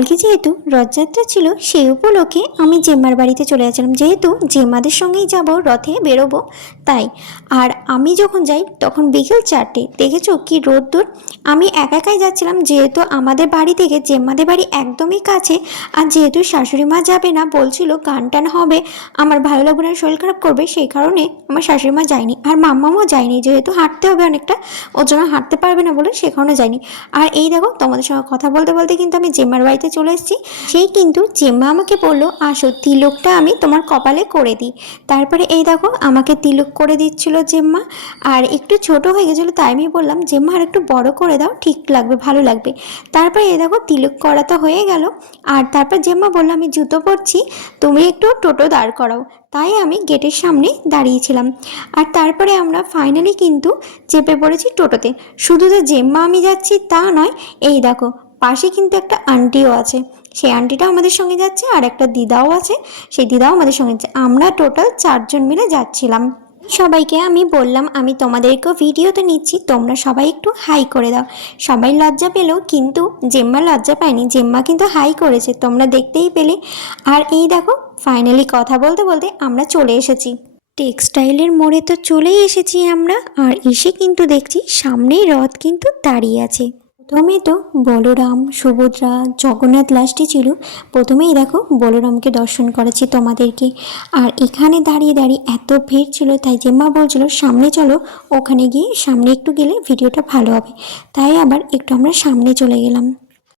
কালকে যেহেতু রথযাত্রা ছিল সেই উপলক্ষে আমি জেম্মার বাড়িতে চলে যাচ্ছিলাম, যেহেতু জেম্মাদের সঙ্গেই যাব, রথে বেরোবো তাই। আর আমি যখন যাই তখন বিকেল 4টে, দেখেছো কি রোদ্দুর। আমি একা একাই যাচ্ছিলাম, যেহেতু আমাদের বাড়ি থেকে জেম্মাদের বাড়ি একদমই কাছে। আর যেহেতু শাশুড়ি মা যাবে না, বলছিল গান টান হবে, আমার ভালো লাগবে না, শরীর খারাপ করবে, সেই কারণে আমার শাশুড়ি মা যায়নি। আর মাম্মামও যায়নি, যেহেতু হাঁটতে হবে অনেকটা, ওর জন্য হাঁটতে পারবে না বলে সে কারণে যায়নি। আর এই দেখো, তোমাদের সঙ্গে কথা বলতে বলতে কিন্তু আমি জেম্মার বাড়িতে চলে এসেছি। সেই কিন্তু জেম্মা আমাকে বললো, আসো তিলকটা আমি তোমার কপালে করে দিই। তারপরে এই দেখো, আমাকে তিলক করে দিচ্ছিল জেম্মা। আর একটু ছোট হয়ে গেছিলো, তাই আমি বললাম জেম্মা আর একটু বড় করে দাও, ঠিক লাগবে, ভালো লাগবে। তারপরে এই দেখো, তিলক করা তো হয়ে গেল। আর তারপর জেম্মা বললো, আমি জুতো পরছি, তুমি একটু টোটো দাঁড় করাও। তাই আমি গেটের সামনে দাঁড়িয়েছিলাম। আর তারপরে আমরা ফাইনালি কিন্তু চেপে পড়েছি টোটোতে। শুধু তো জেম্মা আমি যাচ্ছি তা নয়, এই দেখো পাশে কিন্তু একটা আন্টিও আছে, সেই আন্টিটাও আমাদের সঙ্গে যাচ্ছে, আর একটা দিদাও আছে, সেই দিদাও আমাদের সঙ্গে যাচ্ছে। আমরা টোটাল 4জন মিলে যাচ্ছিলাম। সবাইকে আমি বললাম, আমি তোমাদেরকেও ভিডিওতে নিচ্ছি, তোমরা সবাই একটু হাই করে দাও। সবাই লজ্জা পেলেও কিন্তু জেম্মা লজ্জা পায়নি, জেম্মা কিন্তু হাই করেছে, তোমরা দেখতেই পেলে। আর এই দেখো, ফাইনালি কথা বলতে বলতে আমরা চলে এসেছি টেক্সটাইলের মোড়ে। তো চলেই এসেছি আমরা। আর এসে কিন্তু দেখছি সামনেই রথ কিন্তু দাঁড়িয়ে আছে। প্রথমে তো বলরাম, সুভদ্রা, জগন্নাথ লাস্টে ছিল। প্রথমেই দেখো বলরামকে দর্শন করেছি তোমাদেরকে। আর এখানে দাঁড়িয়ে দাঁড়িয়ে এত ভিড় ছিল, তাই জেম্মা বলছিল সামনে চলো, ওখানে গিয়ে সামনে একটু গেলে ভিডিওটা ভালো হবে। তাই আবার একটু আমরা সামনে চলে গেলাম।